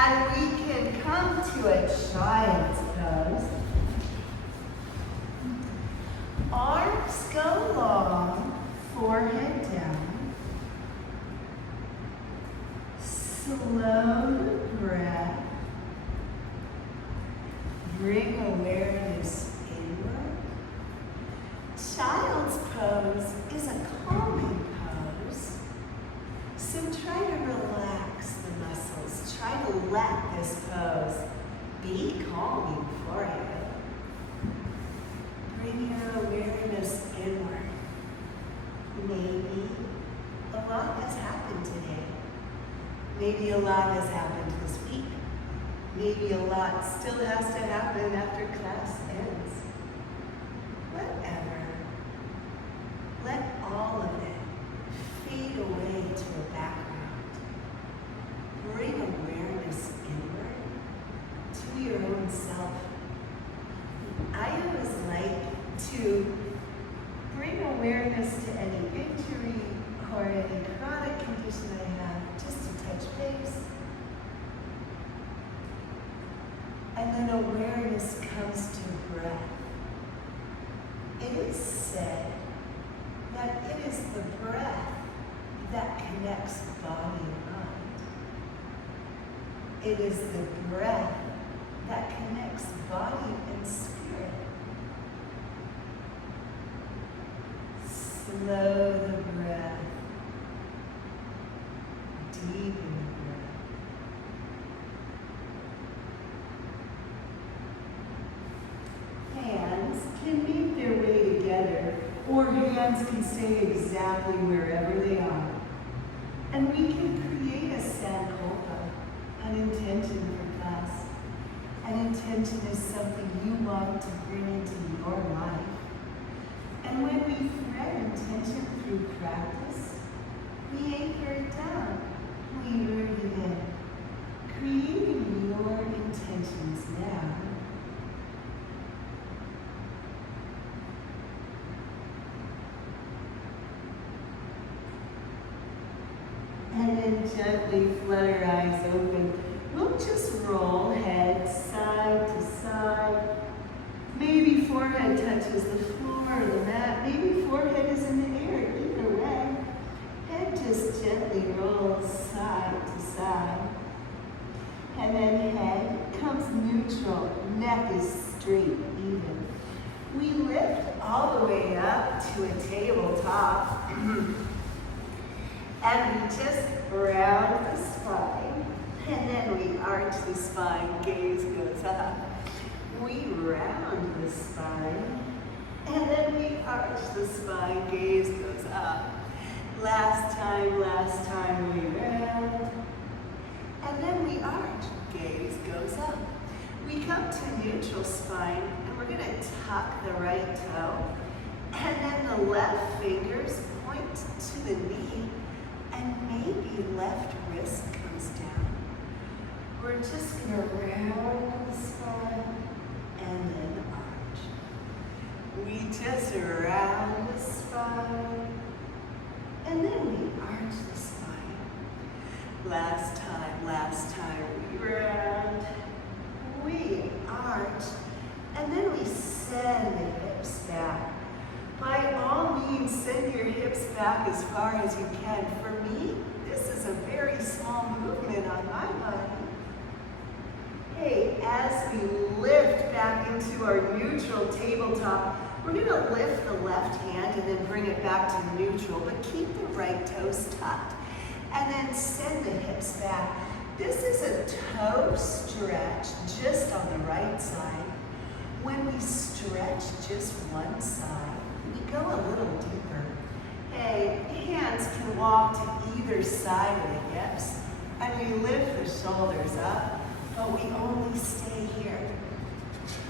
And we can come to a child's pose. Arms go long, forehead down. Slow breath. Bring awareness inward. Child's pose is a calming pose. So try to relax the muscles. Try to let this pose be calming for you. Bring your awareness inward. Maybe a lot has happened today. Maybe a lot has happened this week. Maybe a lot still has to happen after class ends. Whatever. Let all of it fade away to the background. Bring awareness inward to your own self. I always like to bring awareness to any injury or any chronic condition I have, just to touch base. And then awareness comes to breath. It is said that it is the breath that connects body and mind. It is the breath that connects body and spirit. Slow the breath. Deepen the breath. Hands can make their way together, or hands can stay exactly wherever they are. And we can create a sankalpa, an intention for class. An intention is something you want to bring into your life. And when we thread intention through practice, we anchor it down, we root it in, creating your intentions now. And then gently flutter eyes open. We'll just roll head side to side. Maybe forehead touches the floor or the mat. Maybe forehead is in the air. Either way, head just gently rolls side to side. And then head comes neutral. Neck is straight, even. We lift all the way up to a tabletop. And we just round the spine. And then we arch the spine, gaze goes up. We round the spine, and then we arch the spine, gaze goes up. Last time we round, and then we arch, gaze goes up. We come to neutral spine, and we're gonna tuck the right toe, and then the left fingers point to the knee, and maybe left wrist comes down. We're just gonna round the spine and then arch. We just round the spine and then we arch the spine. Last time we round, we arch, and then we send the hips back. By all means, send your hips back as far as you can. For me, this is a very small movement on my body. Hey, as we lift back into our neutral tabletop, we're gonna lift the left hand and then bring it back to neutral, but keep the right toes tucked. And then send the hips back. This is a toe stretch just on the right side. When we stretch just one side, we go a little deeper. Hey, hands can walk to either side of the hips, and we lift the shoulders up, but we only stay here.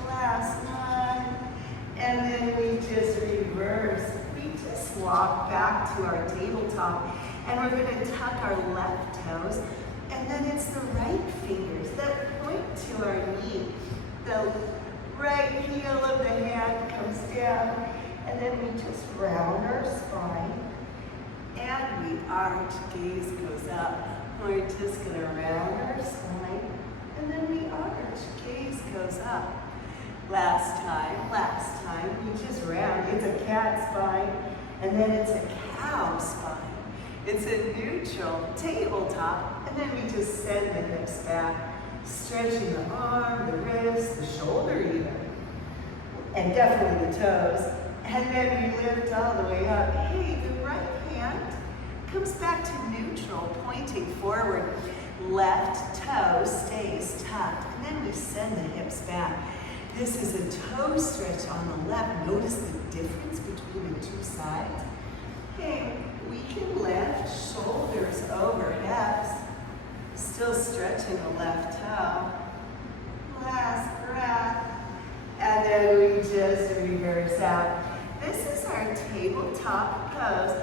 Last one, and then we just reverse. We just walk back to our tabletop, and we're gonna tuck our left toes, and then it's the right fingers that point to our knee. The right heel of the hand comes down, and then we just round our spine, and we arch, gaze goes up. We're just gonna round our spine, and then we arch, gaze goes up. Last time, we just round. It's a cat spine, and then it's a cow spine. It's a neutral tabletop, and then we just send the hips back, stretching the arm, the wrist, the shoulder even, and definitely the toes. And then we lift all the way up. Hey, the right hand comes back to neutral, pointing forward. Left toe stays tucked, and then we send the hips back. This is a toe stretch on the left. Notice the difference between the two sides. Okay, we can lift shoulders over hips, still stretching the left toe. Last breath, and then we just reverse out. This is our tabletop pose,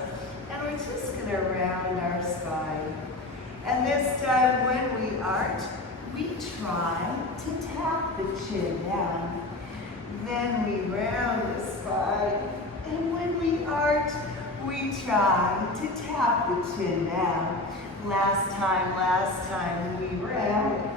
and we're just gonna round our spine. And this time when we arch, we try to tap the chin down. Then we round the spine, and when we arch, we try to tap the chin down. Last time we round.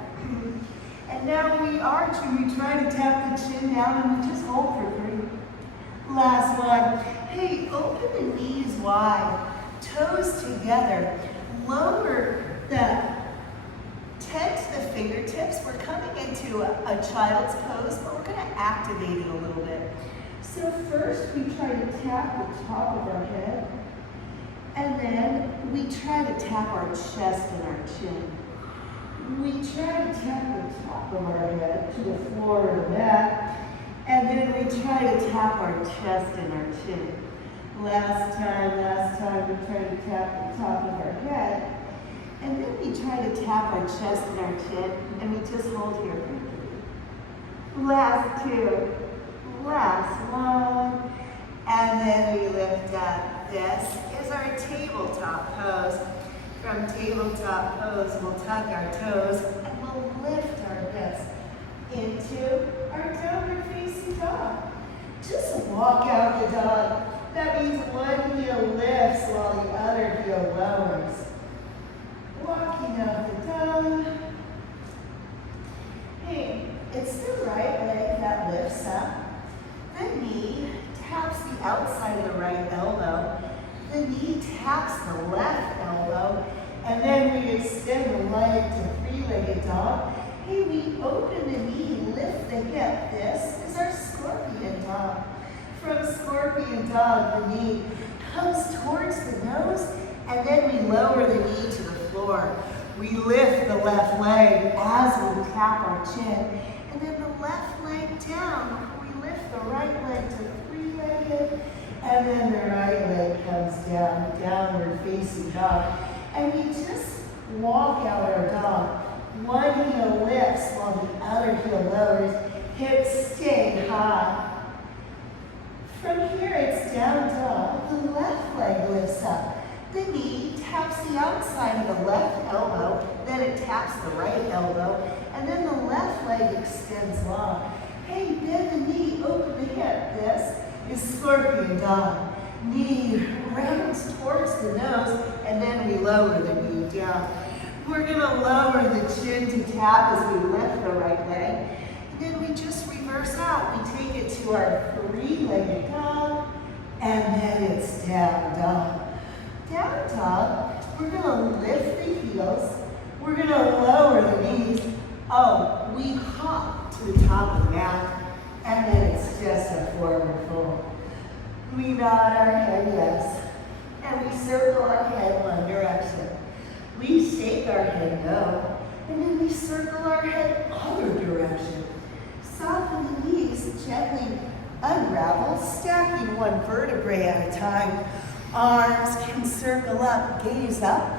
And now we arch and we try to tap the chin down and we just hold for 3. Last one. Hey, open the knees wide, toes together. Lower the tense the fingertips. We're coming into a child's pose, but we're going to activate it a little bit. So first we try to tap the top of our head, and then we try to tap our chest and our chin. We try to tap the top of our head to the floor or the mat, and then we try to tap our chest and our chin. Last time we try to tap the top of our head, and then we try to tap our chest and our chin, and we just hold here for 3. Last 2, last 1, and then we lift up. This is our tabletop pose. From tabletop pose, we'll tuck our toes, and we'll lift our hips into our downward facing dog. Just walk out the dog. That means one heel lifts while the other heel lowers. Walking out the dog. Hey, it's the right leg that lifts up. The knee taps the outside of the right elbow. The knee taps the left elbow. And then we extend the leg to 3-legged dog. Hey, we open the knee, lift the hip. This is our scorpion dog. From scorpion dog, the knee comes towards the nose, and then we lower the knee to the floor. We lift the left leg as we tap our chin, and then the left leg down. We lift the right leg to 3-legged, and then the right leg comes down, downward facing dog. And we just walk out our dog. One heel lifts while the other heel lowers. Hips stay high. From here, it's down dog. The left leg lifts up. The knee taps the outside of the left elbow, then it taps the right elbow, and then the left leg extends long. Hey, bend the knee, open the hip. This is scorpion dog. Knee rounds towards the nose, and then we lower the knee down. We're gonna lower the chin to tap as we lift the right leg. And then we just reverse out. We take it to our 3-legged dog, and then it's down dog. Down dog, we're gonna lift the heels. We're gonna lower the knees. Oh, we hop to the top of the mat, and then it's just a forward fold. We nod our head yes, and we circle our head one direction. We shake our head no, and then we circle our head other direction. Soften the knees, gently unravel, stacking one vertebrae at a time. Arms can circle up, gaze up.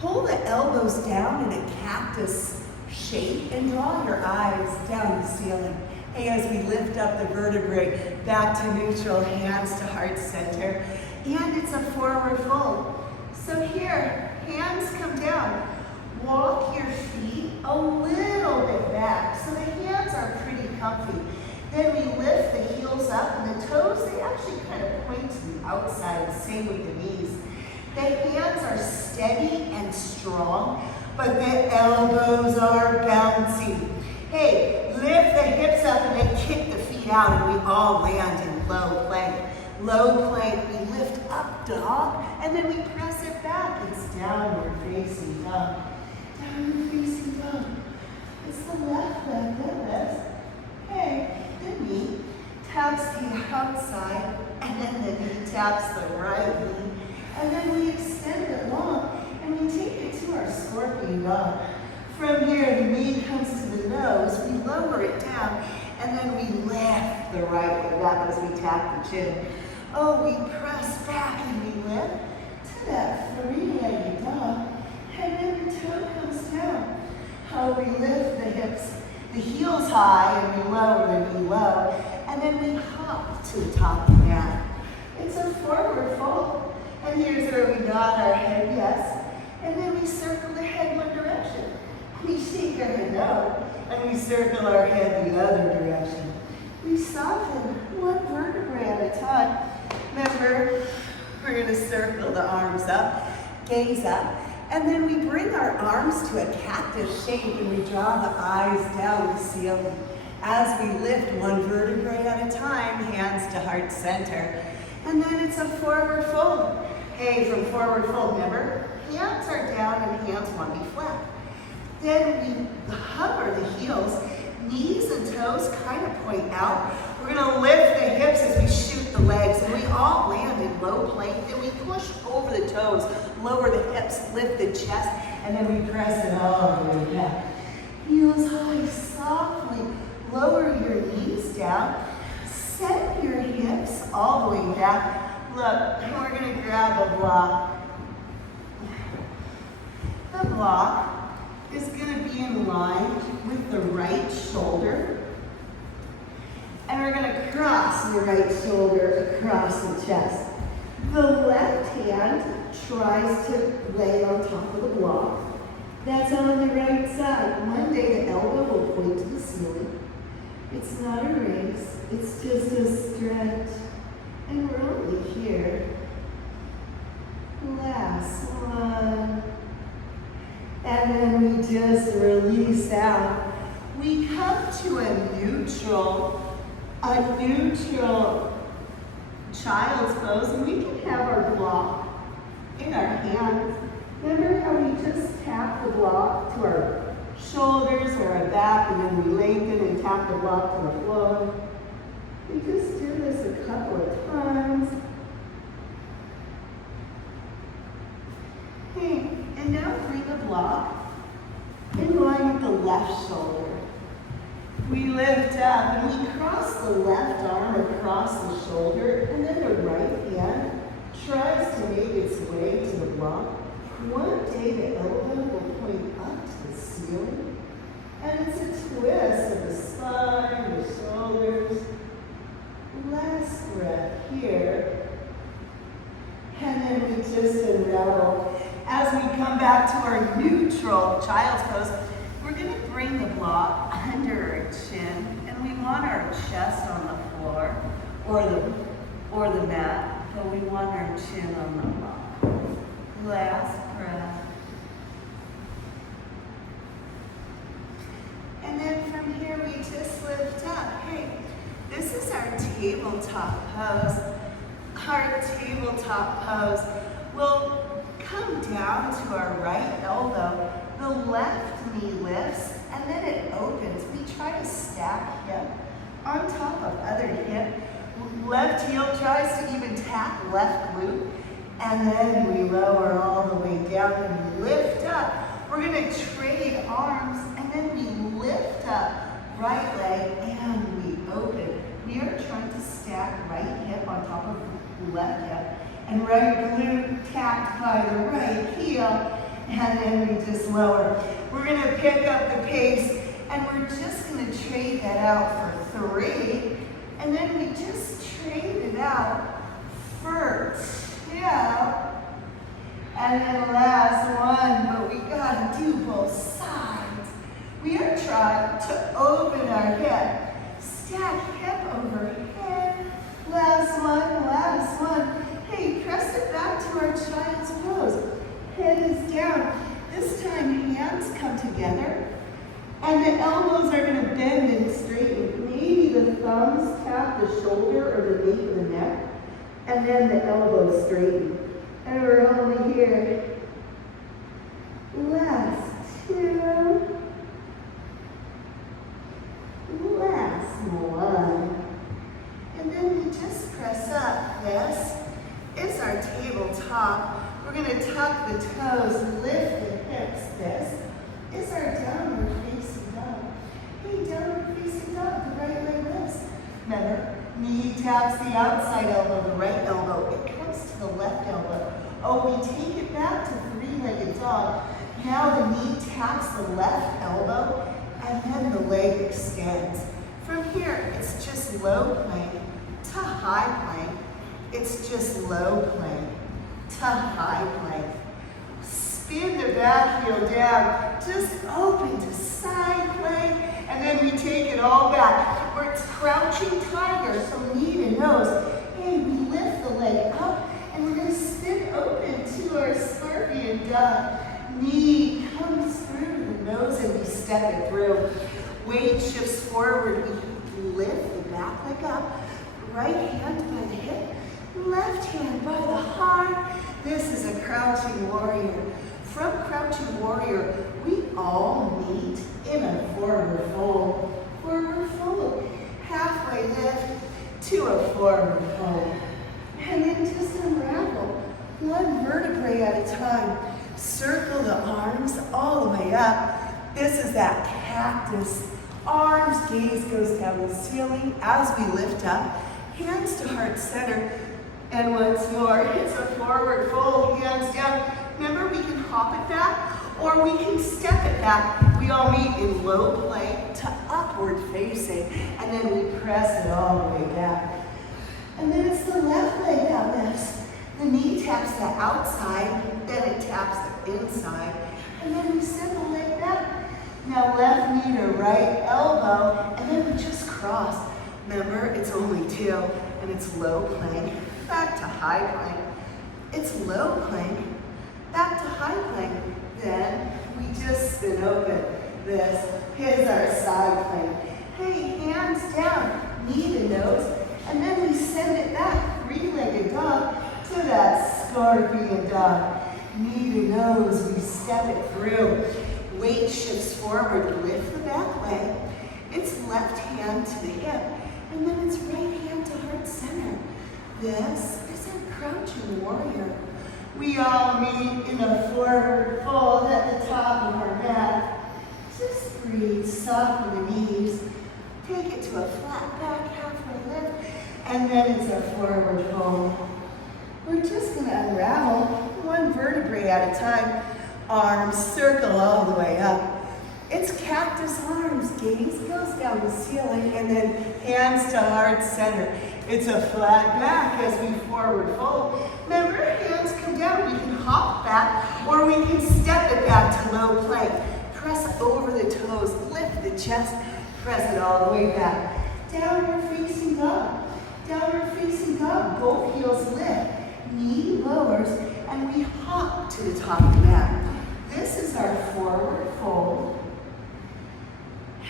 Pull the elbows down in a cactus shape and draw your eyes down the ceiling. Hey, as we lift up the vertebrae back to neutral, hands to heart center. And it's a forward fold. So here, hands come down. Walk your feet a little bit back so the hands are pretty comfy. Then we lift the heels up, and the toes, they actually kind of point to the outside, same with the knees. The hands are steady and strong, but the elbows are bouncing. bouncy. Hey, lift the hips up and then kick the feet out and we all land in low plank. Low plank, we lift up dog and then we press it back. It's downward facing dog. Downward facing dog. It's the left leg with us. Hey, the knee taps the outside and then the knee taps the right knee. And then we extend it long and we take it to our scorpion dog. From here, the knee comes to the nose, we lower it down, and then we lift the right leg up as we tap the chin. Oh, we press back and we lift to that three-legged dog, and then the toe comes down. Oh, we lift the hips, the heels high, and we lower the knee low, and then we hop to the top of the mat. It's a forward fold, and here's where we nod our head yes, and then we circle the head one direction. We shake our head no, and we circle our head the other direction. We soften one vertebrae at a time. Remember, we're going to circle the arms up, gaze up, and then we bring our arms to a cactus shape and we draw the eyes down the ceiling. As we lift one vertebrae at a time, hands to heart center. And then it's a forward fold. Hey, from forward fold, remember? Hands are down and hands want to be flat. Then we hover the heels, knees and toes kind of point out. We're going to lift the hips as we shoot the legs, and we all land in low plank. Then we push over the toes, lower the hips, lift the chest, and then we press it all the way back. Heels high, softly lower your knees down. Set your hips all the way back. Look, we're going to grab a block. The block is going to be in line with the right shoulder. And we're going to cross the right shoulder across the chest. The left hand tries to lay on top of the block. That's on the right side. One day the elbow will point to the ceiling. It's not a race, it's just a stretch. And we're only here. Last one. And then we just release out. We come to a neutral child's pose, and we can have our block in our hands. Remember how we just tap the block to our shoulders or our back, and then we lengthen and tap the block to the floor. We just do this a couple of times. Okay, and now bring the block in line with the left shoulder. We lift up and we cross the left arm across the shoulder, and then the right hand tries to make its way to the block. One day the elbow will point up to the ceiling, and it's a twist of the spine, the shoulders. Last breath here, and then we just unravel. As we come back to our neutral child's pose, we're going to bring the block under our chin, and we want our chest on the floor or the mat, but we want our chin on the block. Last breath. And then from here we just lift up. Hey, this is our tabletop pose. Our tabletop pose will come down to our right elbow. The left knee lifts, and then it opens. We try to stack hip on top of other hip. Left heel tries to even tap left glute, and then we lower all the way down and we lift up. We're going to trade arms, and then we lift up right leg and we open. We are trying to stack right hip on top of left hip, and right glute tapped by the right heel, and then we just lower. We're going to pick up the pace, and we're just going to trade that out for 3, and then we just trade it out for 2, and then last one, but we got to do both sides. We are trying to open our hip, stack hip over head. Last one. Hey, press it back to our child's pose. Head is down. This time hands come together And the elbows are going to bend and straighten. Maybe the thumbs tap the shoulder or the nape of the neck. And then the elbows straighten. And we're only here. Last two. Last one. And then we just press up. This is our tabletop. We're going to tuck the toes, lift the hips. This is our downward facing dog. Hey, downward facing dog, the right leg lifts. Remember, knee taps the outside elbow, the right elbow. It comes to the left elbow. Oh, we take it back to three-legged dog. Now the knee taps the left elbow, and then the leg extends. From here, it's just low plank to high plank. It's just low plank to high plank. Spin the back heel down, just open to side plank, and then we take it all back. We're crouching tiger, so knee to nose. Hey, we lift the leg up, and we're going to spin open to our scorpion dog. Knee comes through the nose, and we step it through. Weight shifts forward. We lift the back leg up. Right hand by the hip, left hand by the heart. This is a crouching warrior. From crouching warrior, we all meet in a forward fold. Forward fold. Halfway lift to a forward fold. And then just unravel one vertebrae at a time. Circle the arms all the way up. This is that cactus. Arms, gaze goes down the ceiling as we lift up. Hands to heart center. And once more, it's a forward fold, hands down. Remember, we can hop it back or we can step it back. We all meet in low plank to upward facing. And then we press it all the way back. And then it's the left leg that lifts. The knee taps the outside, then it taps the inside. And then we send the leg back. Now left knee to right elbow, and then we just cross. Remember, it's only two, and it's low plank, back to high plank. It's low plank, back to high plank. Then we just spin open. This is our side plank. Hey, hands down, knee to nose, and then we send it back, three-legged dog, to that scorpion dog. Knee to nose, we step it through. Weight shifts forward, lift the back leg. It's left hand to the hip, and then it's right hand to heart center. This is a crouching warrior. We all meet in a forward fold at the top of our mat. Just breathe, soften the knees. Take it to a flat back, halfway lift, and then it's a forward fold. We're just going to unravel one vertebrae at a time. Arms circle all the way up. It's cactus arms. Gaze goes down the ceiling, and then hands to heart center. It's a flat back as we forward fold. Remember, hands come down. We can hop back, or we can step it back to low plank. Press over the toes, lift the chest, press it all the way back. Downward facing dog. Downward facing dog. Both heels lift. Knee lowers, and we hop to the top of the mat. This is our forward fold.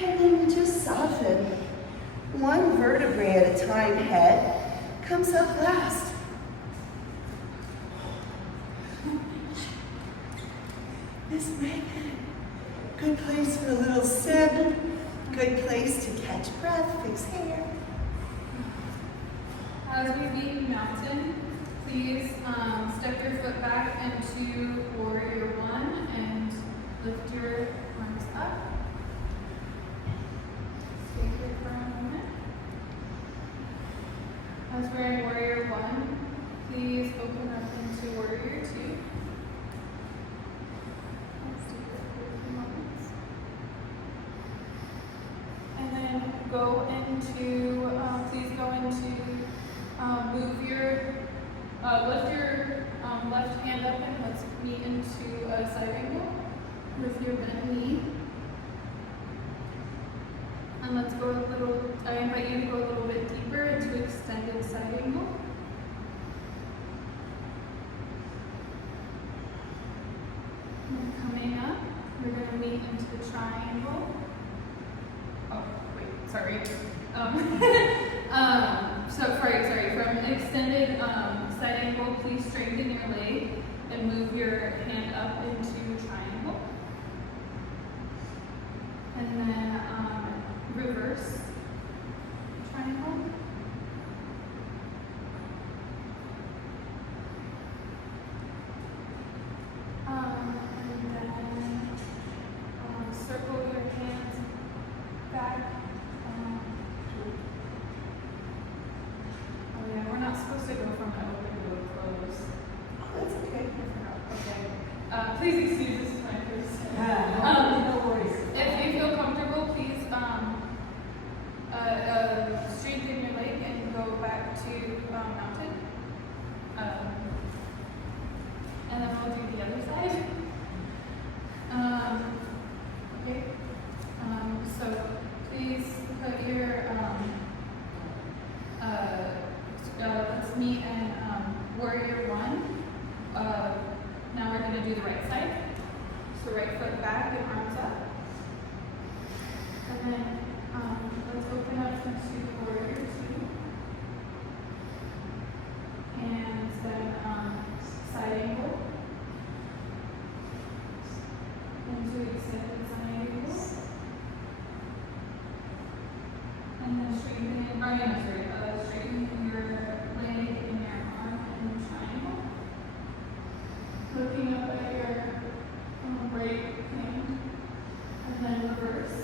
And then we just soften. One vertebrae at a time. Head comes up last. This may be a good place for a little sip. Good place to catch breath, fix hair. As we leave mountain, please step your foot back into warrior one and lift your arms up. Stay here for a moment. As we're in warrior one, please open up into warrior two. Let's stay here for a few moments. And then go into, please go into, lift your left hand up and let's meet into a side angle with your bent knee. And let's go a little, I invite you to go a little bit deeper into extended side angle. And coming up, we're going to meet into the triangle. sorry. Sorry. From an extended side angle, please strengthen your leg and move your hand up into triangle. And then reverse triangle. And then circle your hands back. Oh yeah, we're not supposed to go from open to close. Oh, that's okay. Okay. Please excuse this is my first. No worries. If you feel comfortable, please strengthen your leg and go back to mounted. And then we'll do the other side. Okay. So please put your let's meet in warrior one. Now we're going to do the right side. So right foot back and arms up. And then let's open up into warrior two. And then side angle. Into extended side angle. And then straighten your leg and your arm in triangle. Looking up at your right hand, and then reverse.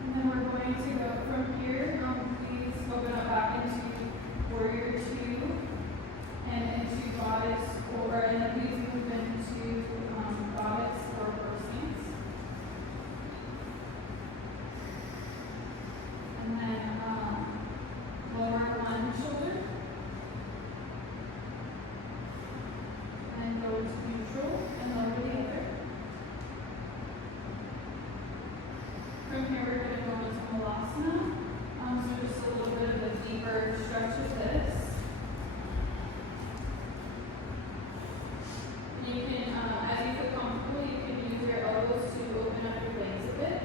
And then we're going to go from here. Please open up back into warrior two and into goddess, and then please move into goddess or horse stance. And then lower one shoulder. And go to neutral and lower the other. From here we're going to go into Malasana. So just a little bit of a deeper stretch of this. You can, as you feel comfortable, you can use your elbows to open up your legs a bit.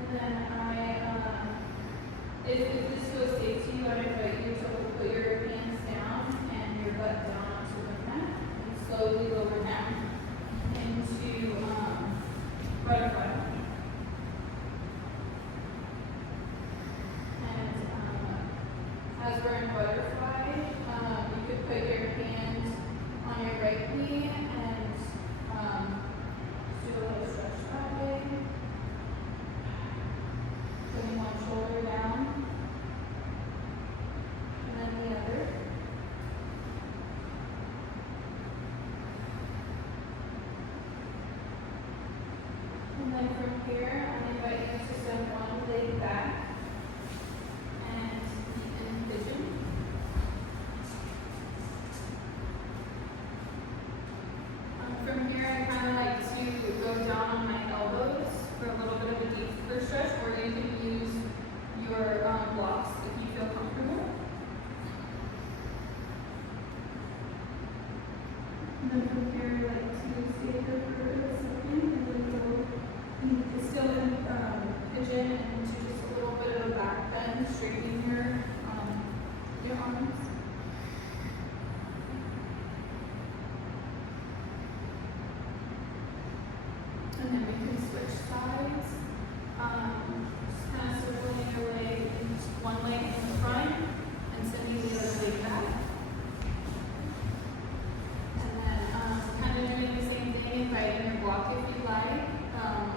And then if this feels safe to you, I invite you to put your hands down and your butt down onto the mat and slowly lower down into butterfly. And as we're in butterfly, you could put your hand on your right knee and do a little stretch that way. Putting one shoulder down, and then the other. And then from here, I invite you to send one leg back and in pigeon. From here, I kind of like to go down on my elbows for a little bit of a deeper stretch, or you can use your blocks if you feel comfortable. And then from here, I like to stay here for a second and then go still in pigeon and to just a little bit of a back bend, straightening your arms. And then we can switch sides. Just kind of circling your leg, one leg in the front and sending the other leg back. And then kind of doing the same thing, inviting your block if you like,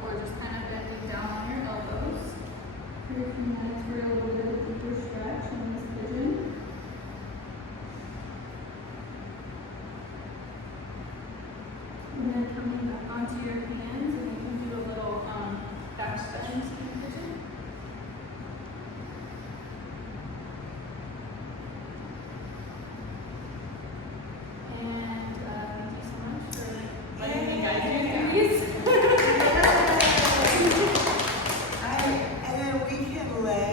or just kind of bending down on your elbows. Here from that for a little bit of a deeper stretch on this pigeon. And then coming back onto your hands, and you can do a little back bend in pigeon. And thank you so much for letting me guide you through these. And then we can let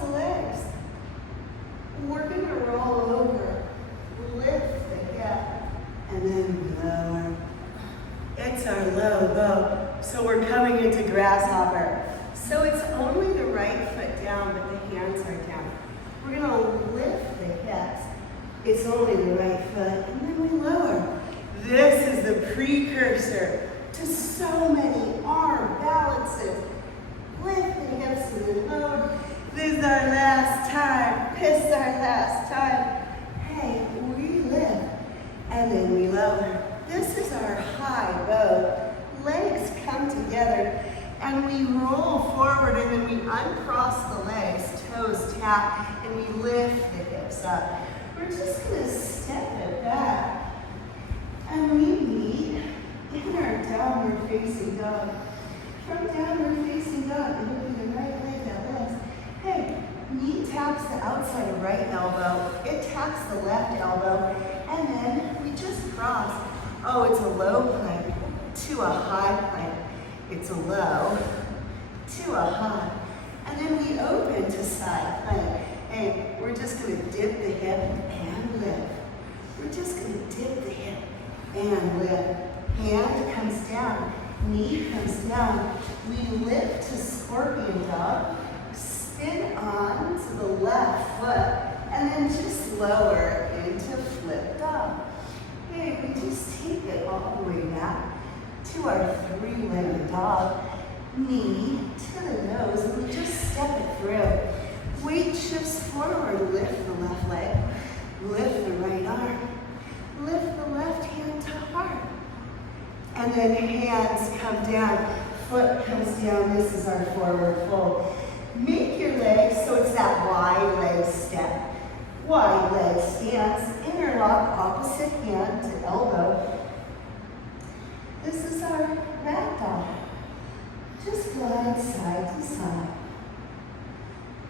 the legs. We're gonna roll over, lift the hip, and then lower. It's our low bow. So we're coming into grasshopper. So it's only the right foot down, but the hands are down. We're gonna lift the hips. It's only the right foot, and then we lower. This is the precursor to so many arm balances. Lift the hips and then lower. This is our last time. This is our last time. Hey, we lift, and then we lower. This is our high bow. Legs come together, and we roll forward, and then we uncross the legs, toes tap, and we lift the hips up. We're just gonna step it back, and we meet in our downward facing dog. From downward facing dog, and look at the right leg that lifts. Hey, knee taps the outside of right elbow. It taps the left elbow, and then we just cross. Oh, it's a low plank to a high plank. It's a low to a high. And then we open to side plank. Hey, we're just gonna dip the hip and lift. We're just gonna dip the hip and lift. Hand comes down, knee comes down. We lift to scorpion dog, spin on to the left foot, and then just lower into flip dog. Okay, we just take it all the way back to our three-legged dog. Knee to the nose, and we just step it through. Weight shifts forward, lift the left leg, lift the right arm, lift the left hand to heart. And then hands come down, foot comes down. This is our forward fold. Make your legs so it's that wide leg step. Wide leg stance, interlock opposite hand to elbow. This is our ragdoll. Just glide side to side.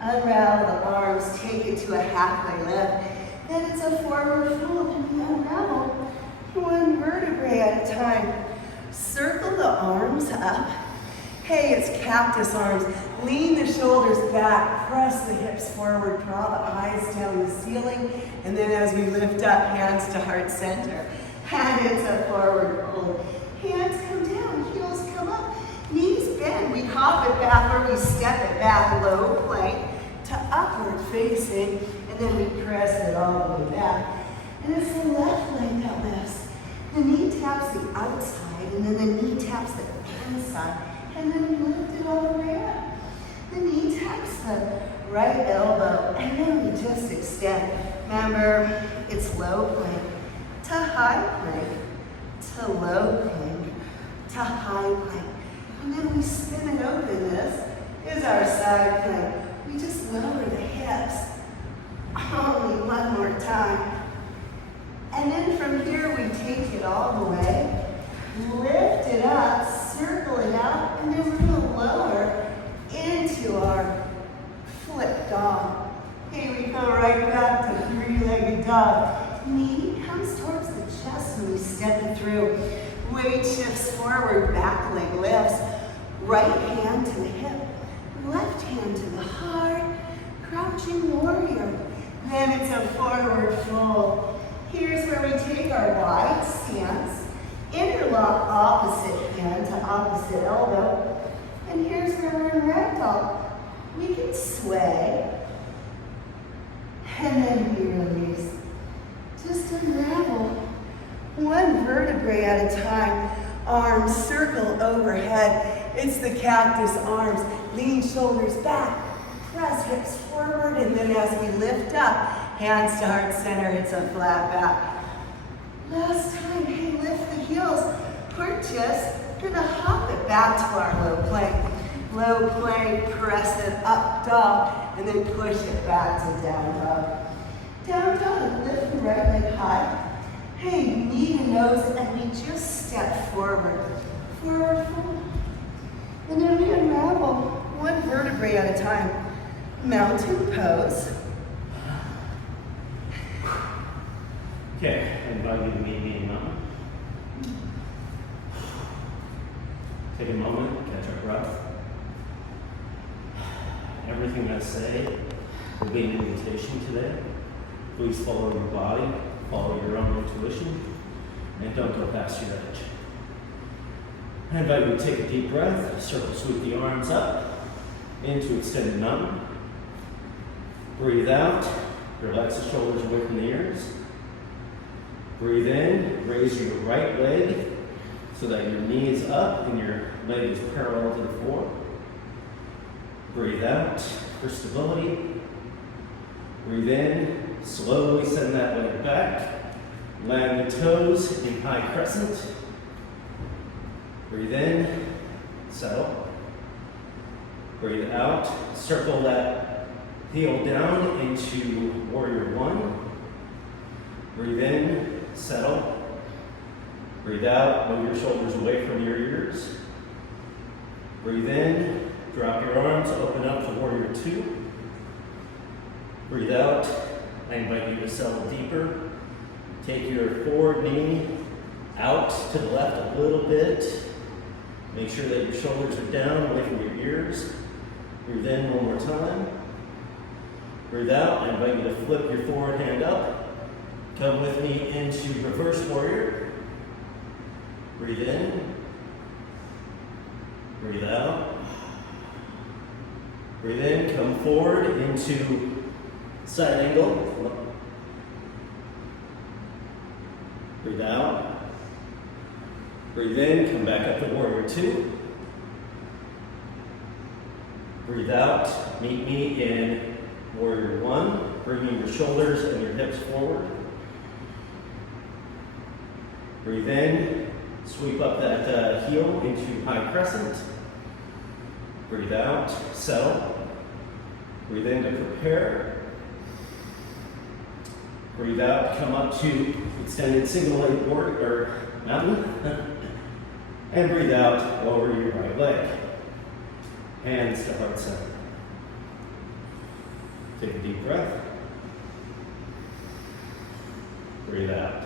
Unravel the arms, take it to a halfway lift. Then it's a forward fold, and we unravel one vertebrae at a time. Circle the arms up. Hey, it's cactus arms. Lean the shoulders back, press the hips forward, draw the eyes down the ceiling, and then as we lift up, hands to heart center. And it's a forward fold. Hands come down, heels come up, knees bend. We hop it back or we step it back, low plank to upward facing, and then we press it all the way back. And it's the left leg that lifts. The knee taps the outside, and then the knee taps the inside, and then we lift it all the way up. The knee taps the right elbow, and then we just extend. Remember, it's low plank to high plank to low plank to high plank. And then we spin it open. This is our side plank. We just lower the hips. Only one more time. And then from here, we take it all the way, lift it up, circle it out, and then we're gonna lower into our flip dog. Okay, we go right back to three-legged dog. Knee comes towards the chest and we step it through. Weight shifts forward, back leg lifts. Right hand to the hip, left hand to the heart, crouching warrior. Then it's a forward fold. Here's where we take our wide stance, interlock opposite hand to opposite elbow, and here's where we're in ragdoll. We can sway, and then we release. Just unravel one vertebrae at a time. Arms circle overhead. It's the cactus arms. Lean shoulders back, press hips forward, and then as we lift up, hands to heart center, it's a flat back. Last time, hey, lift the heels. We're just gonna hop it back to our low plank. Low plank, press it up dog, and then push it back to down dog. Down dog, lift the right leg high. Hey, knee to nose, and we just step forward. Forward fold. And then we unravel one vertebrae at a time. Mountain pose. Okay, I invite you to meet me in mountain. Take a moment, catch our breath. Everything I say will be an invitation today. Please follow your body, follow your own intuition, and don't go past your edge. I invite you to take a deep breath, circle sweep the arms up into extended mountain. Breathe out, relax the shoulders away from the ears. Breathe in, raise your right leg so that your knee is up and your leg is parallel to the floor. Breathe out for stability. Breathe in, slowly send that leg back. Land the toes in high crescent. Breathe in, settle. Breathe out, circle that heel down into warrior one. Breathe in, settle. Breathe out, move your shoulders away from your ears. Breathe in, drop your arms, open up to warrior two. Breathe out, I invite you to settle deeper. Take your forward knee out to the left a little bit. Make sure that your shoulders are down, away from your ears. Breathe in one more time. Breathe out, I invite you to flip your forward hand up. Come with me into reverse warrior. Breathe in. Breathe out. Breathe in, come forward into side angle. Breathe out. Breathe in, come back up to warrior two. Breathe out, meet me in warrior one, bringing your shoulders and your hips forward. Breathe in, sweep up that heel into high crescent. Breathe out, settle. Breathe in to prepare. Breathe out, come up to extended single-legged warrior mountain. And breathe out, lower your right leg. Hands to heart center. Take a deep breath. Breathe out.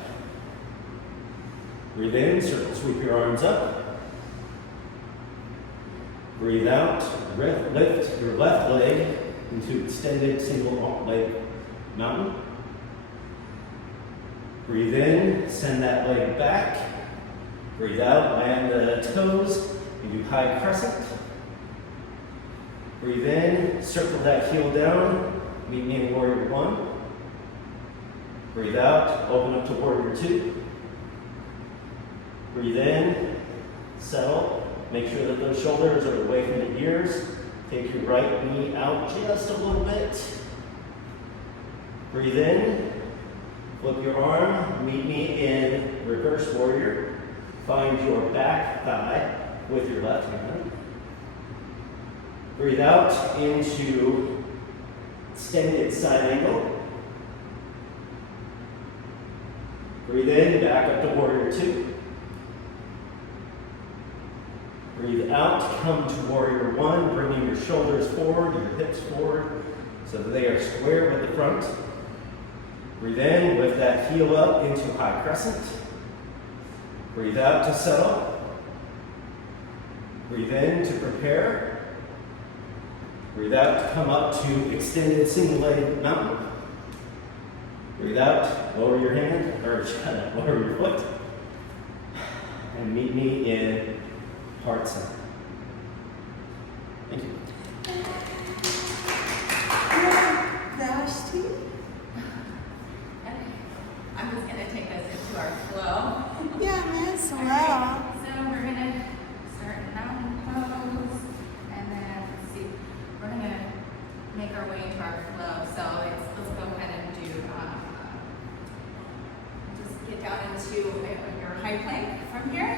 Breathe in, circle sweep your arms up. Breathe out, lift your left leg into extended single leg mountain. Breathe in, send that leg back. Breathe out, land the toes into high crescent. Breathe in, circle that heel down, meet me in warrior one. Breathe out, open up to warrior two. Breathe in, settle. Make sure that those shoulders are away from the ears. Take your right knee out just a little bit. Breathe in, flip your arm, meet me in reverse warrior. Find your back thigh with your left hand. Breathe out into extended side angle. Breathe in, back up to warrior two. Breathe out, come to warrior one, bringing your shoulders forward, your hips forward, so that they are square with the front. Breathe in, lift that heel up into high crescent. Breathe out to settle. Breathe in to prepare. Breathe out to come up to extended single-legged mountain. Breathe out, lower your hand, or lower your foot. And meet me in heart center. Thank you. Vashti? I'm just going to take us into our flow. Yeah, Miss. All Wow. right, so we're going to start mountain pose, and then let's see, we're going to make our way into our flow. So let's go ahead and do, just get down into your high plank from here.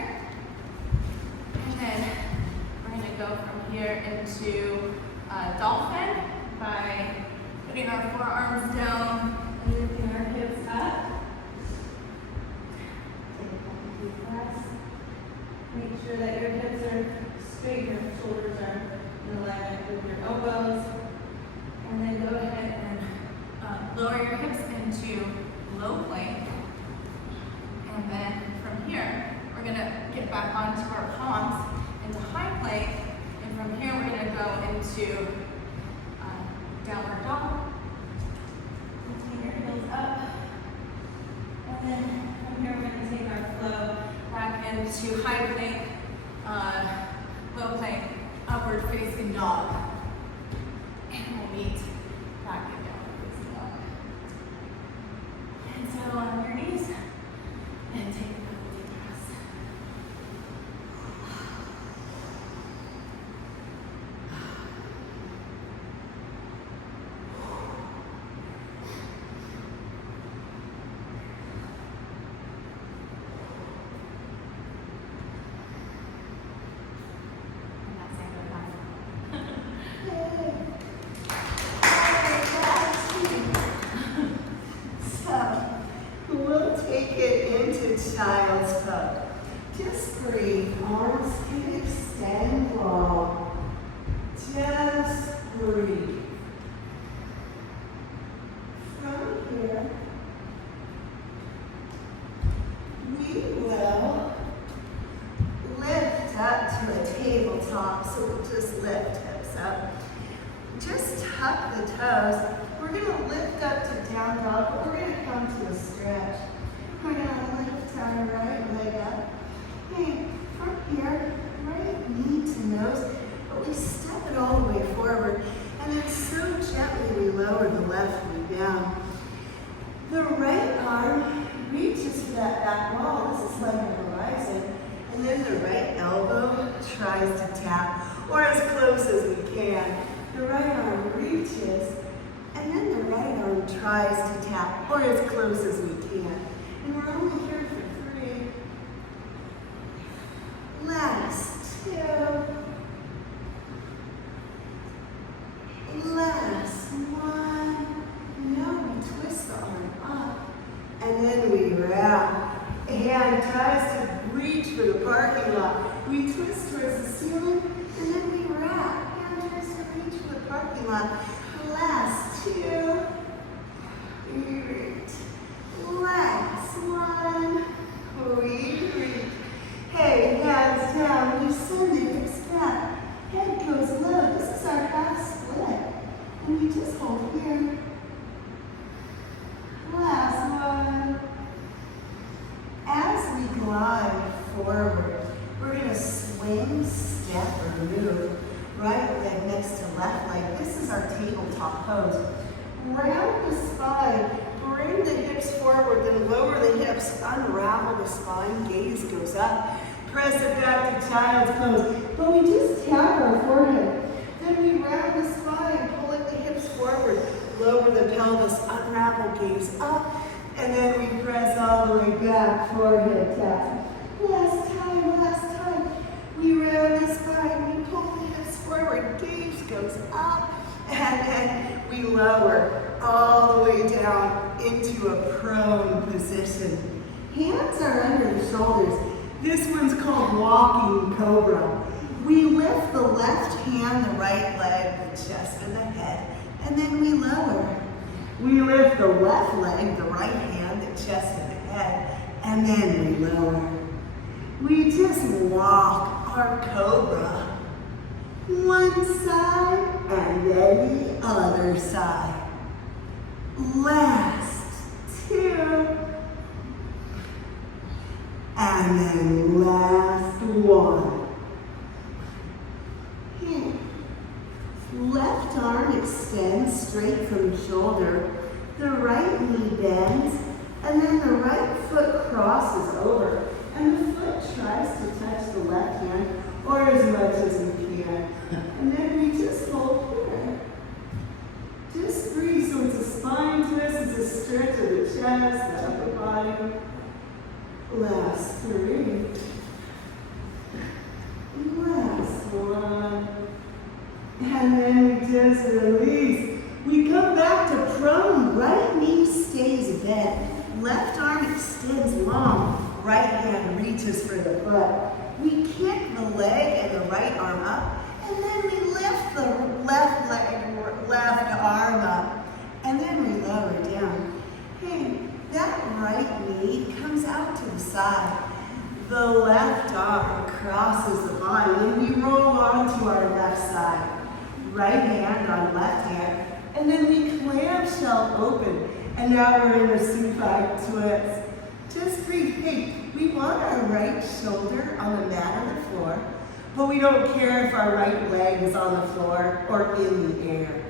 And then we're going to go from here into dolphin by putting our forearms down and lifting our hips up. Take a couple deep breaths. Make sure that your hips are straight, your shoulders are in alignment with your elbows. And then go ahead and lower your hips into low plank. And then from here, we're going to get back onto our palms into high plank. And from here, we're going to go into downward dog. Then from here, we're going to take our flow back into high plank, low plank, upward facing dog. And we'll meet back in downward facing dog. And settle on your knees and take a couple deep breaths. And that's it, go down. So, we'll take it into child's pose. Just breathe, arms can extend long. Just breathe. From here, we will lift up to a tabletop. So we'll just lift hips up. Just tuck the toes. We're going to lift up to down dog, but we're going to come to a stretch. We're going to lift our right leg up. Hey, from here, right knee to nose, but we step it all the way forward. And then so gently we lower the left knee down. The right arm reaches for that back wall. This is like a horizon. And then the right elbow tries to tap, or as close as we can. The right arm reaches, and then the right arm tries to tap, or as close as we can. And we're only here for 3. Last 2. Last 1. Now we twist the arm up, and then we wrap. Hand tries to reach for the parking lot. We twist towards the ceiling, and then we wrap. Hand tries to reach for the parking lot. Last 2. Reach. Last 1. We reach. Hey, hands down. We send the hips back. Head goes low. This is our half split. And we just hold here. Last 1. As we glide forward, we're going to swing, step, or move. Right leg next to left leg. This is our tabletop pose. Round the spine, bring the hips forward, then lower the hips, unravel the spine, gaze goes up. Press it back to child's pose. But we just tap our forehead. Then we round the spine, pull the hips forward, lower the pelvis, unravel, gaze up. And then we press all the way back, forehead tap. Last time. We round the spine, we pull the hips forward, gaze goes up, and then we lower all the way down into a prone position. Hands are under the shoulders. This one's called walking cobra. We lift the left hand, the right leg, the chest, and the head, and then we lower. We lift the left leg, the right hand, the chest, and the head, and then we lower. We just walk our cobra. One side, and then the other side. Last 2. And then last 1. Here. Left arm extends straight from the shoulder. The right knee bends, and then the right foot crosses over. And the foot tries to touch the left hand, or as much as we can. And then we just hold here. Just breathe. So it's a spine twist, it's a stretch of the chest, the upper body. Last 3. Last 1. And then we just release. We come back to prone. Right knee stays bent. Left arm extends long. Right hand reaches for the foot. We kick the leg and the right arm up. And then we lift the left leg or left arm up. And then we lower down. Hey, that right knee comes out to the side. The left arm crosses the body. And we roll onto our left side. Right hand on left hand. And then we clamshell open. And now we're in a supine twist. Just breathe. Hey, we want our right shoulder on the mat or the floor, but we don't care if our right leg is on the floor or in the air.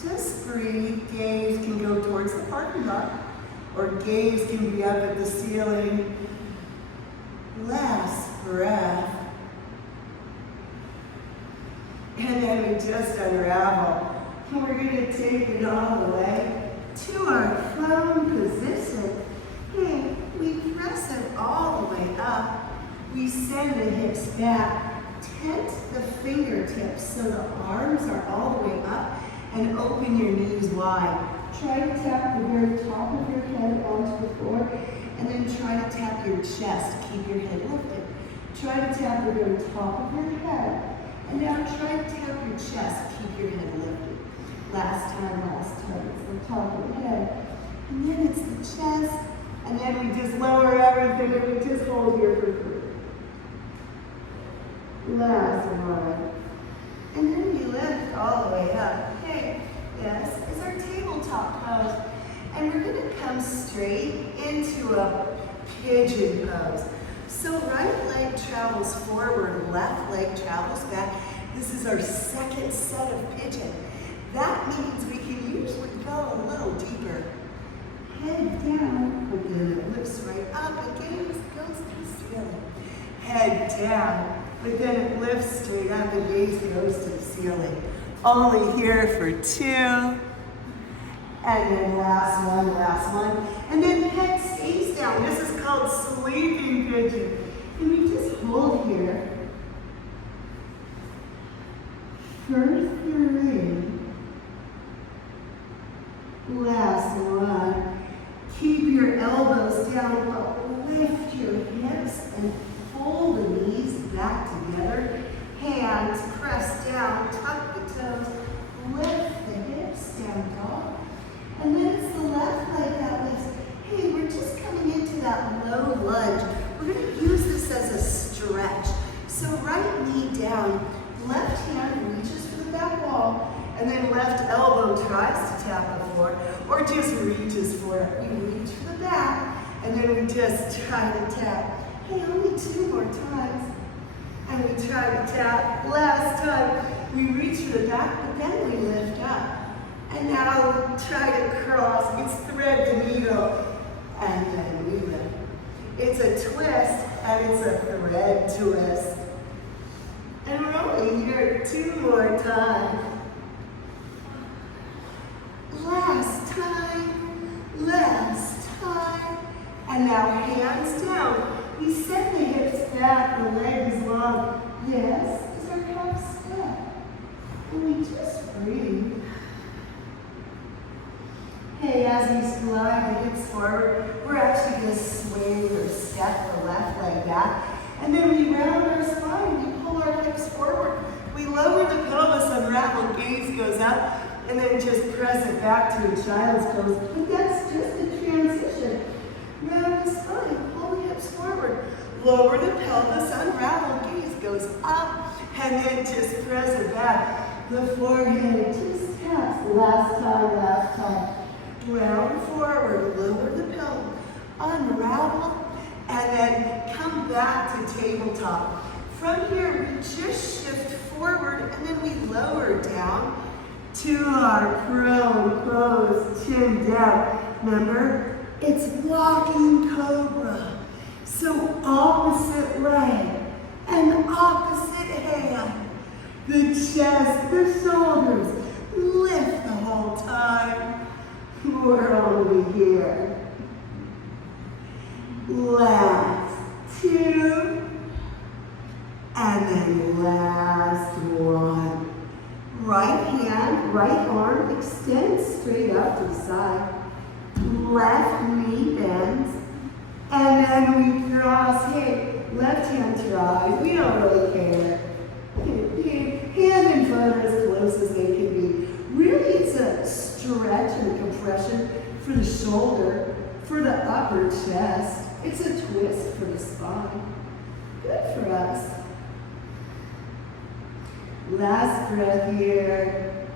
Just breathe. Gaze can go towards the parking lot, or gaze can be up at the ceiling. Last breath. And then we just unravel. And we're going to take it all the way to our prone position. And we press it all the way up. We send the hips back. Tent the fingertips so the arms are all the way up, and open your knees wide. Try to tap the very top of your head onto the floor, and then try to tap your chest. Keep your head lifted. Try to tap the very top of your head. And now try to tap your chest. Keep your head lifted. Last time. It's the top of the head. And then it's the chest. And then we just lower everything and we just hold here for 3. Last one. And then we lift all the way up. Okay, this is our tabletop pose. And we're going to come straight into a pigeon pose. So right leg travels forward, left leg travels back. This is our second set of pigeon. That means we can usually go a little deeper. Head down, but then it lifts right up. Again, it goes to the ceiling. Head down, but then it lifts straight up and gaze goes to the ceiling. Only here for 2. And then last one. And then head stays down. This is called sleeping pigeon. And we just hold here. First 3. Last one. Keep your elbows down, but lift your hips and pull the knees back together. Hands press down, tuck the toes, lift the hips down, dog. And then it's the left leg that lifts. Hey, we're just coming into that low lunge. We're going to use this as a stretch. So right knee down, left hand reaches for the back wall, and then left elbow tries to tap the floor, or just reaches for it. We reach for the back, and then we just try to tap. Hey, only 2 more times. And we try to tap. Last time, we reach for the back, but then we lift up. And now we try to cross. It's thread the needle, and then we lift. It's a twist, and it's a thread twist. And we're only here 2 more times. Last time. And now hands down. We set the hips back, the leg is long. Yes, it's our half step. And we just breathe. Hey, as we slide the hips forward, we're actually going to swing or step the left leg back. And then we round our spine, we pull our hips forward. We lower the pelvis, unravel, gaze goes up, and then just press it back to a child's pose. But that's just a transition. Round the spine, pull the hips forward. Lower the pelvis, unravel, gaze goes up, and then just press it back. The forehead just taps. Last time. Round forward, lower the pelvis, unravel, and then come back to tabletop. From here, we just shift forward, and then we lower down to our prone pose, chin down. Remember, it's walking cobra. So opposite leg and opposite hand. The chest, the shoulders, lift the whole time. We're only here. Last 2. And then last 1. Right hand, right arm extends straight out to the side. Left knee bends. And then we cross. Hey, left hand tries. We don't really care. Hand and foot are as close as they can be. Really, it's a stretch and compression for the shoulder, for the upper chest. It's a twist for the spine. Good for us. Last breath here.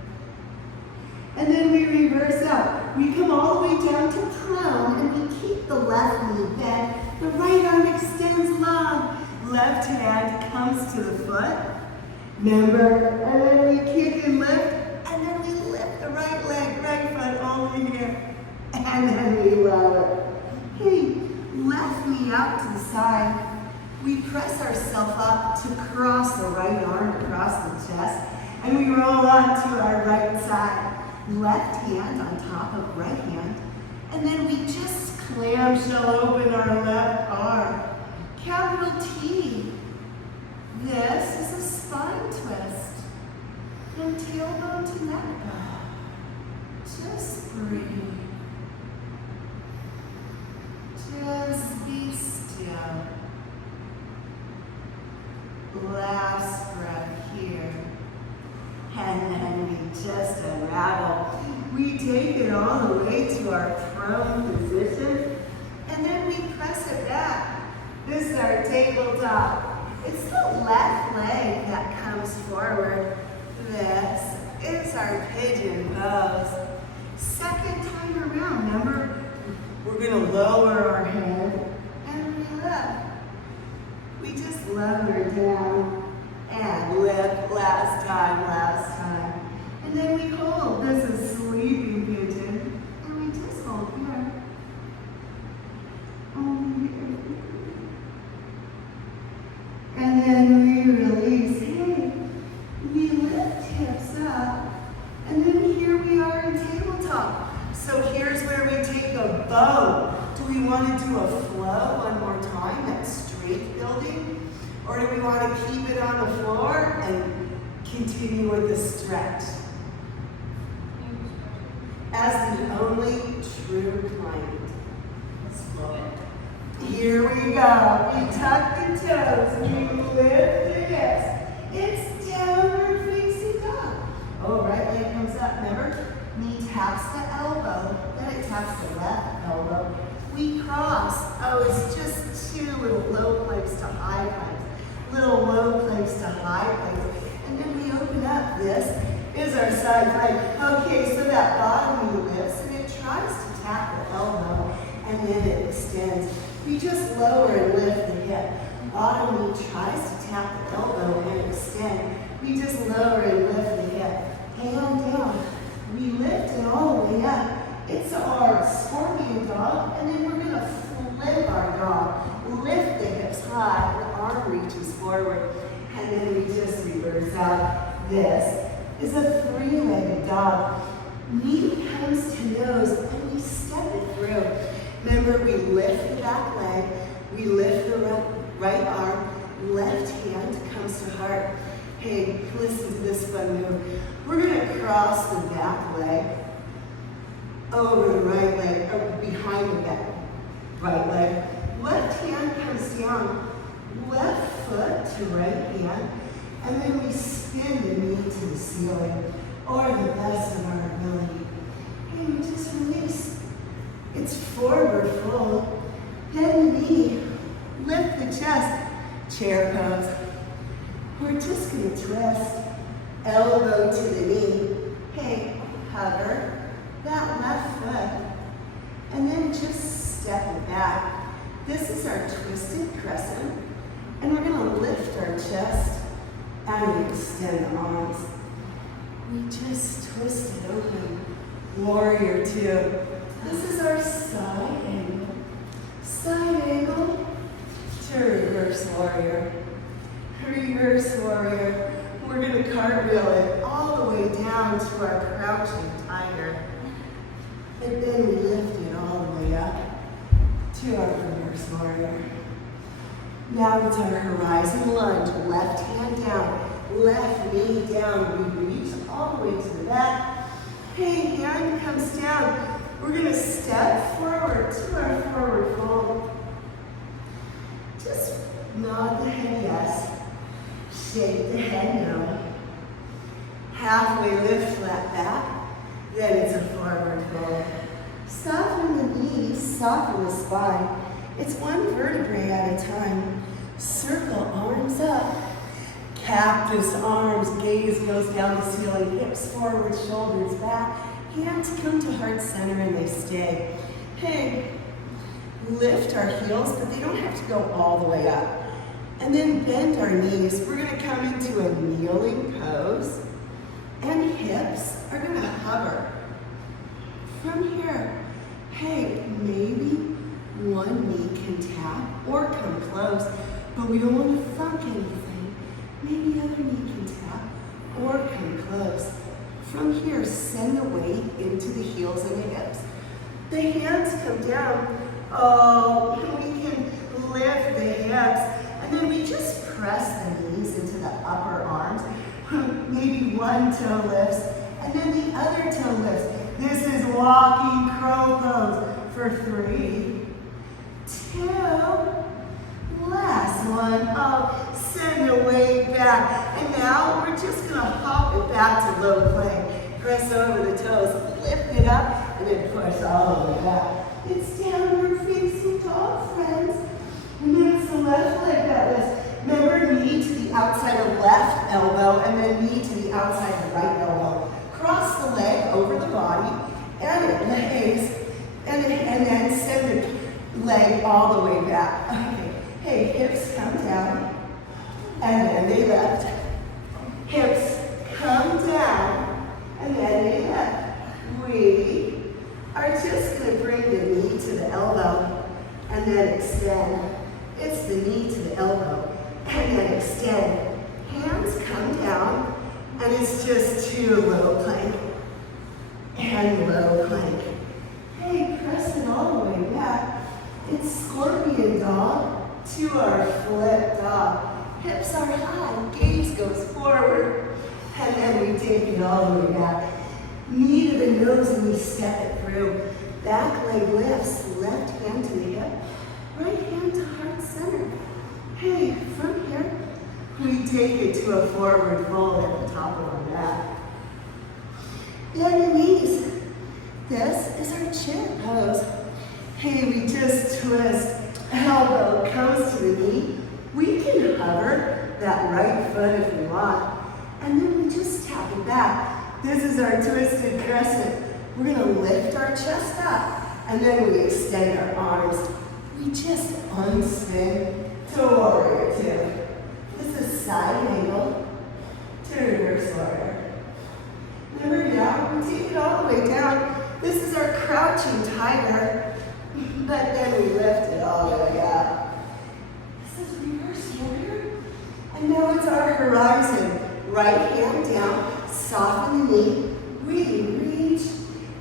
And then we we reverse out. We come all the way down to prone, and we keep the left knee bent. The right arm extends long. Left hand comes to the foot. Remember, and then we kick and lift, and then we lift the right leg, right foot over here. And then we lower. Hey, left knee out to the side. We press ourselves up to cross the right arm across the chest, and we roll on to our right side. Left hand on top of right hand, and then we just clamshell open our left arm. Capital T. This is a spine twist. From tailbone to neck bow. Just breathe. Just be still. Last breath here. And then we just unravel. We take it all the way to our prone position, and then we press it back. This is our tabletop. It's the left leg that comes forward. This is our pigeon pose. Second time around, remember, we're going to lower our head and we lift. We just lower down and lift last time. And then we hold. This is sleeping pigeon. And we just hold here. And then we release. Hey, we lift hips up. And then here we are in tabletop. So here's where we take a bow. Do we want to do a flow one more time? That strength building? Or do we want to keep it on the floor and continue with the stretch? As the only true client. Let's flow it. Here we go. We tuck the toes. We lift the hips. It's downward facing dog. Oh, right leg comes up. Remember? Knee taps the elbow. Then it taps the left elbow. We cross. Oh, it's just two little low planks to high planks. Little low planks to high planks. And then we open up. This is our side plank. Okay, so that bottom knee lifts and it tries to tap the elbow and then it extends. We just lower and lift the hip. Bottom knee tries to tap the elbow and extend. We just lower and lift the hip. Hand down. We lift it all the way up. It's our scorpion dog, and then we're going to flip our dog. Lift the hips high, the arm reaches forward, and then we just reverse out. This is a three-legged dog. Knee comes to nose, and we step it through. Remember, we lift the back leg, we lift the right arm, left hand comes to heart. Hey, listen to this fun move. We're going to cross the back leg over the right leg, or behind the back right leg. Left hand comes down, left foot to right hand, and then we spin the knee to the ceiling, or the best of our ability. And we just release. It's forward fold. Then the knee, lift the chest, chair pose. We're just going to twist, elbow to the knee. Hey, hover that left foot, and then just step it back. This is our twisted crescent, and we're going to lift our chest and extend the arms. We just twist it open. Warrior two. This is our side angle. Side angle to reverse warrior. Reverse warrior. We're going to cartwheel it all the way down to our crouching tiger. And then we lift it all the way up to our reverse warrior. Now it's our horizon lunge. Left hand down, left knee down. We reach all the way to the back. Hey, hand comes down. We're going to step forward to our forward fold. Just nod the head yes. Shake the head no. Halfway lift flat back. Then it's a forward fold. Soften the knees, soften the spine. It's one vertebrae at a time. Circle arms up. Cactus arms, gaze goes down the ceiling, hips forward, shoulders back. hands come to heart center and they stay. Hey, lift our heels, but they don't have to go all the way up. And then bend our knees. We're gonna come into a kneeling pose, and hips are gonna hover. From here, hey, maybe one knee can tap or come close, but we don't want to thunk anything. Maybe the other knee can tap or come close. From here, send the weight into the heels and the hips. The hands come down. Oh, we can lift the hips, and then we just press the knees into the upper arms. Maybe one toe lifts, and then the other toe lifts. This is walking crow pose for 3, 2, last one. Oh, send the weight back. And now we're just gonna hop it back to low plank. Press over the toes, lift it up, and then push all the way back. It's downward facing dog, friends. And then it's the left leg that lifts. Remember, knee to the outside of left elbow, and then knee to the outside of right elbow. Cross the leg over the body, and it lays, and then send the leg all the way back. Okay. Hey, hips come down, and then they lift. Hips come down, and then they lift. We are just going to bring the knee to the elbow, and then extend. It's the knee to the elbow, and then extend. Hands come down, and it's just 2 low plank and low plank. Hey, press it all the way back. It's scorpion dog to our flip dog. Hips are high, gaze goes forward, and then we take it all the way back. Knee to the nose and we step it through. Back leg lifts, left hand to the hip, right hand to heart center. Hey, from here, we take it to a forward fold at the top of our mat. Bend the knees. This is our chair pose. Hey, we just twist. Elbow comes to the knee. We can hover that right foot if we want. And then we just tap it back. This is our twisted crescent. We're gonna lift our chest up, and then we extend our arms. We just unspin to warrior 2. This is side angle to reverse warrior. Remember now, we take it all the way down. This is our crouching tiger, but then we lift it all the way up. This is reverse warrior. And now it's our horizon. Right hand down, soften the knee, we reach,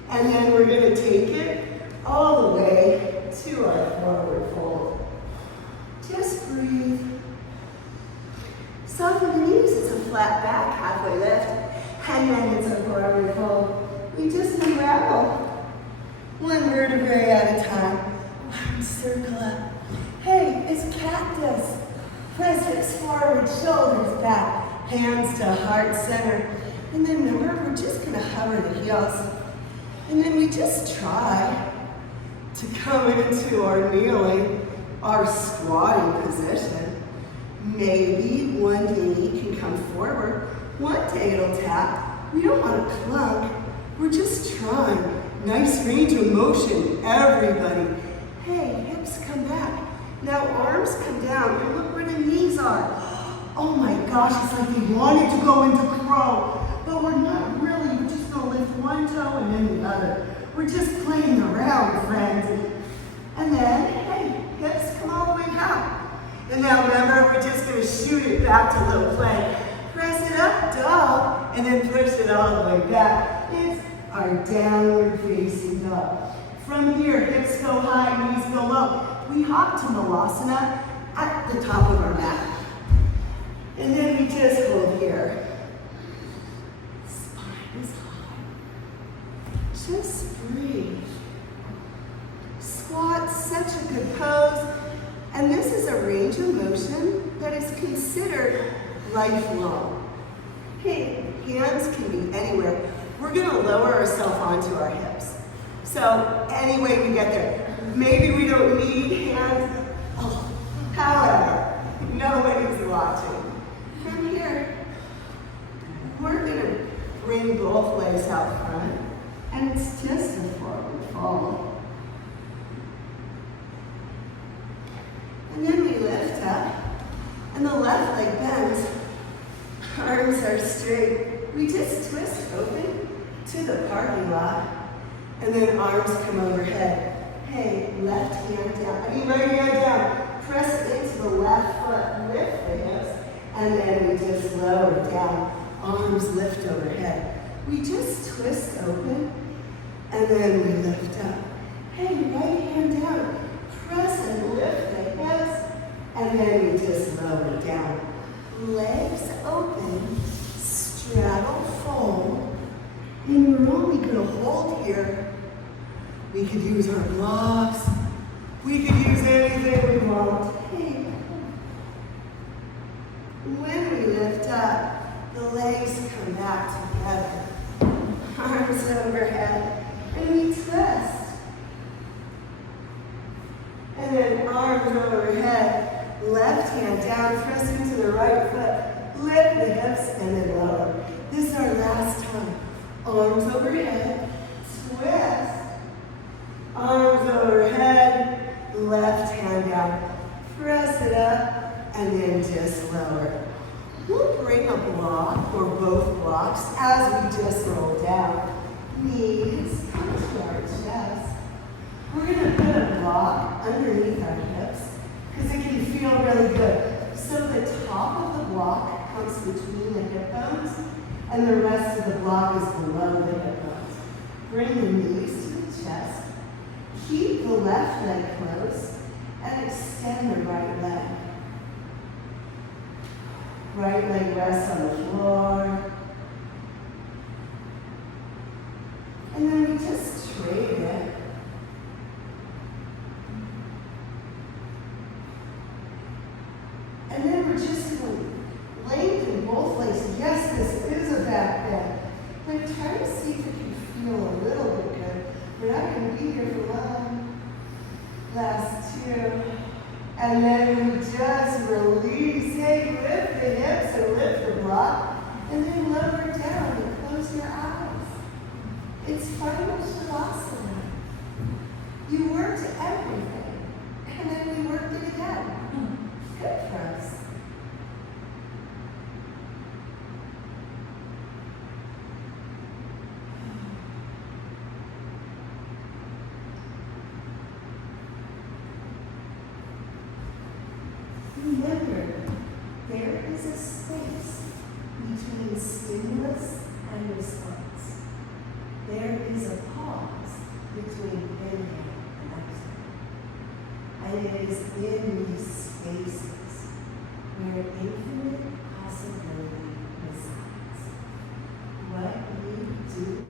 and then we're gonna take it all the way to our forward fold. Just breathe. Soften the knees, it's a flat back, halfway lift, and then it's a forward fold. We just unravel, one vertebrae at a time. Arms circle up. Hey, it's cactus. Press hips forward, shoulders back. Hands to heart center. And then remember, we're just gonna hover the heels. And then we just try to come into our kneeling, our squatting position. Maybe one knee can come forward. One day it'll tap. We don't want to clunk. We're just trying. Nice range of motion, everybody. Hey, hips come back. Now arms come down, and look where the knees are. Oh my gosh, it's like they wanted to go into crow, but we're not really. We're just gonna lift one toe and then the other. We're just playing around, friends. And then, hey, hips come all the way back. And now remember, we're just gonna shoot it back to low plank. Press it up, dog, and then push it all the way back. It's our downward facing dog. From here, hips go high, knees go low. We hop to Malasana at the top of our mat. And then we just hold here. Spine is high. Just breathe. Squat, such a good pose. And this is a range of motion that is considered lifelong. Hey, hands can be anywhere. We're gonna lower ourselves onto our hips. So any way we get there. Maybe we don't need hands. Oh, however, nobody's watching. From here, we're gonna bring both legs out front. And it's just a forward fold. And then we lift up, and the left leg bends. Arms are straight. We just twist open to the parking lot, and then arms come overhead. Hey, left hand down. I mean, right hand down. Press into the left foot, lift the hips, and then we just lower down. Arms lift overhead. We just twist open, and then we lift up. Hey, right hand down. Press and lift the hips, and then we just lower down. Legs open, straddle fold, and we're only going to hold here. We could use our blocks. We could use anything we want. Hey. When we lift up, the legs come back together. Arms overhead, and we twist. And then arms overhead, left hand down, press into the right foot, lift the hips, and then lower. This is our last time. Arms overhead, twist. Arms overhead, left hand down. Press it up, and then just lower. We'll bring a block, or both blocks, as we just roll down. Knees come to our chest. We're going to put a block underneath our hips, because it can feel really good. So the top of the block comes between the hip bones, and the rest of the block is below the hip bones. Bring the knees to the chest. Keep the left leg close, and extend the right leg. Right leg rests on the floor. And then we just trade it. And then we're just going to lengthen both legs. Yes, this is a back bend. But try to see if it can feel a little bit good. We're not going to be here for long. Last two. And then we just release. Hey, lift the hips and lift the block. And then lower down and close your eyes. It's final Shavasana. You worked everything. And then we worked it again. Good for us. Remember, there is a space between stimulus and response. There is a pause between inhale and exhale. And it is in these spaces